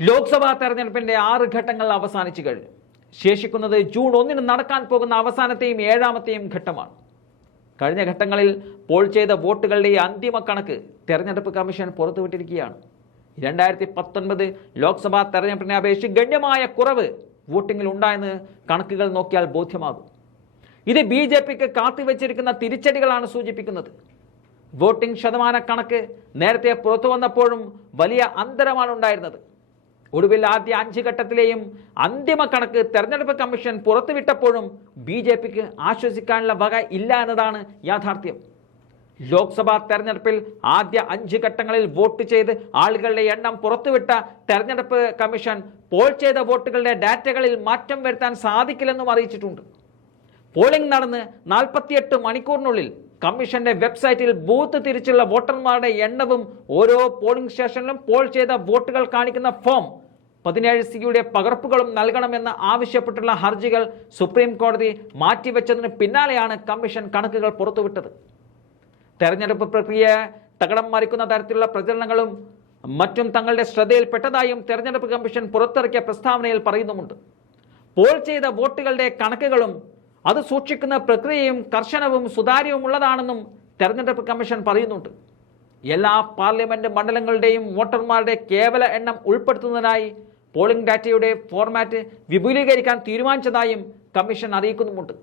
ലോക്സഭാ തെരഞ്ഞെടുപ്പിന്റെ 6 ഘട്ടങ്ങൾ അവസാനിച്ചു കഴിഞ്ഞു. ശേഷിക്കുന്നത് ജൂൺ 1 നടക്കാൻ പോകുന്ന അവസാനത്തെയും 7ാമത്തെയും ഘട്ടമാണ്. കഴിഞ്ഞ ഘട്ടങ്ങളിൽ പോൾ ചെയ്ത വോട്ടുകളുടെ അന്തിമ കണക്ക് തെരഞ്ഞെടുപ്പ് കമ്മീഷൻ പുറത്തുവിട്ടിരിക്കുകയാണ്. 2019 ലോക്സഭാ തെരഞ്ഞെടുപ്പിനെ അപേക്ഷിച്ച് ഗണ്യമായ കുറവ് വോട്ടിങ്ങിൽ ഉണ്ടായെന്ന് കണക്കുകൾ നോക്കിയാൽ ബോധ്യമാകും. ഇത് BJPക്ക് കാത്തുവച്ചിരിക്കുന്ന തിരിച്ചടികളാണ് സൂചിപ്പിക്കുന്നത്. വോട്ടിംഗ് ശതമാന കണക്ക് നേരത്തെ പുറത്തു വന്നപ്പോഴും വലിയ അന്തരമാണ് ഉണ്ടായിരുന്നത്. ഒടുവിൽ ആദ്യ 5 ഘട്ടത്തിലെയും അന്തിമ കണക്ക് തെരഞ്ഞെടുപ്പ് കമ്മീഷൻ പുറത്തുവിട്ടപ്പോഴും BJPക്ക് ആശ്വസിക്കാനുള്ള വക ഇല്ല എന്നതാണ് യാഥാർത്ഥ്യം. ലോക്സഭാ തെരഞ്ഞെടുപ്പിൽ ആദ്യ 5 ഘട്ടങ്ങളിൽ വോട്ട് ചെയ്ത് ആളുകളുടെ എണ്ണം പുറത്തുവിട്ട തെരഞ്ഞെടുപ്പ് കമ്മീഷൻ പോൾ ചെയ്ത വോട്ടുകളുടെ ഡാറ്റകളിൽ മാറ്റം വരുത്താൻ സാധിക്കില്ലെന്നും അറിയിച്ചിട്ടുണ്ട്. പോളിംഗ് നടന്ന് 48 മണിക്കൂറിനുള്ളിൽ കമ്മീഷന്റെ വെബ്സൈറ്റിൽ ബൂത്ത് തിരിച്ചുള്ള വോട്ടർമാരുടെ എണ്ണവും ഓരോ പോളിംഗ് സ്റ്റേഷനിലും പോൾ ചെയ്ത വോട്ടുകൾ കാണിക്കുന്ന ഫോം 17C പകർപ്പുകളും നൽകണമെന്ന് ആവശ്യപ്പെട്ടുള്ള ഹർജികൾ സുപ്രീം കോടതി മാറ്റിവെച്ചതിന് പിന്നാലെയാണ് കമ്മീഷൻ കണക്കുകൾ പുറത്തുവിട്ടത്. തെരഞ്ഞെടുപ്പ് പ്രക്രിയയെ തകിടം മറിക്കുന്ന തരത്തിലുള്ള പ്രചരണങ്ങളും മറ്റും തങ്ങളുടെ ശ്രദ്ധയിൽപ്പെട്ടതായും തെരഞ്ഞെടുപ്പ് കമ്മീഷൻ പുറത്തിറക്കിയ പ്രസ്താവനയിൽ പറയുന്നുമുണ്ട്. പോൾ ചെയ്ത വോട്ടുകളുടെ കണക്കുകളും അത് സൂക്ഷിക്കുന്ന പ്രക്രിയയും കർശനവും സുതാര്യവുമുള്ളതാണെന്നും തെരഞ്ഞെടുപ്പ് കമ്മീഷൻ പറയുന്നുണ്ട്. എല്ലാ പാർലമെന്റ് മണ്ഡലങ്ങളുടെയും വോട്ടർമാരുടെ കേവല എണ്ണം ഉൾപ്പെടുത്തുന്നതിനായി പോളിംഗ് ഡാറ്റയുടെ ഫോർമാറ്റ് വിപുലീകരിക്കാൻ തീരുമാനിച്ചതായും കമ്മീഷൻ അറിയിക്കുന്നുമുണ്ട്.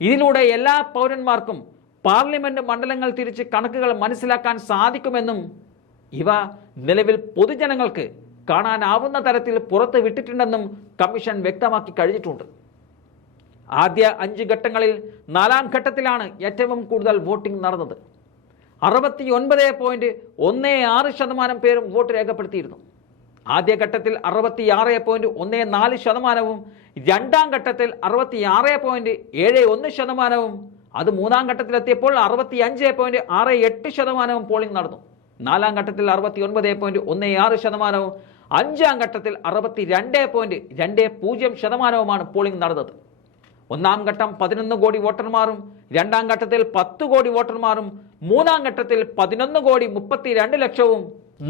ഇതിലൂടെ എല്ലാ പൗരന്മാർക്കും പാർലമെന്റ് മണ്ഡലങ്ങൾ തിരിച്ച് കണക്കുകൾ മനസ്സിലാക്കാൻ സാധിക്കുമെന്നും ഇവ നിലവിൽ പൊതുജനങ്ങൾക്ക് കാണാനാവുന്ന തരത്തിൽ പുറത്ത് വിട്ടിട്ടുണ്ടെന്നും കമ്മീഷൻ വ്യക്തമാക്കി കഴിഞ്ഞിട്ടുണ്ട്. ആദ്യ 5 ഘട്ടങ്ങളിൽ 4ാം ഘട്ടത്തിലാണ് ഏറ്റവും കൂടുതൽ വോട്ടിംഗ് നടന്നത്. 69.16% പേരും വോട്ട് രേഖപ്പെടുത്തിയിരുന്നു. ആദ്യ ഘട്ടത്തിൽ 66.14%, 2ാം ഘട്ടത്തിൽ 66.71%, അത് 3ാം ഘട്ടത്തിലെത്തിയപ്പോൾ 65.68% പോളിംഗ് നടന്നു. 4ാം ഘട്ടത്തിൽ 69.16%, 5ാം ഘട്ടത്തിൽ 62.20% പോളിംഗ് നടന്നത്. 1ാം ഘട്ടം 11 കോടി വോട്ടർമാരും, 2ാം ഘട്ടത്തിൽ 10 കോടി വോട്ടർമാരും, 3ാം ഘട്ടത്തിൽ 11,32,00,000,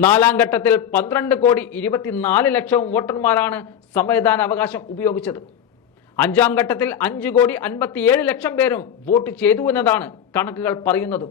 4ാം ഘട്ടത്തിൽ 12,24,00,000 വോട്ടർമാരാണ് സമ്മതിദാനാവകാശം ഉപയോഗിച്ചത്. 5ാം ഘട്ടത്തിൽ 5,57,00,000 പേരും വോട്ട് ചെയ്തു എന്നതാണ് കണക്കുകൾ പറയുന്നത്.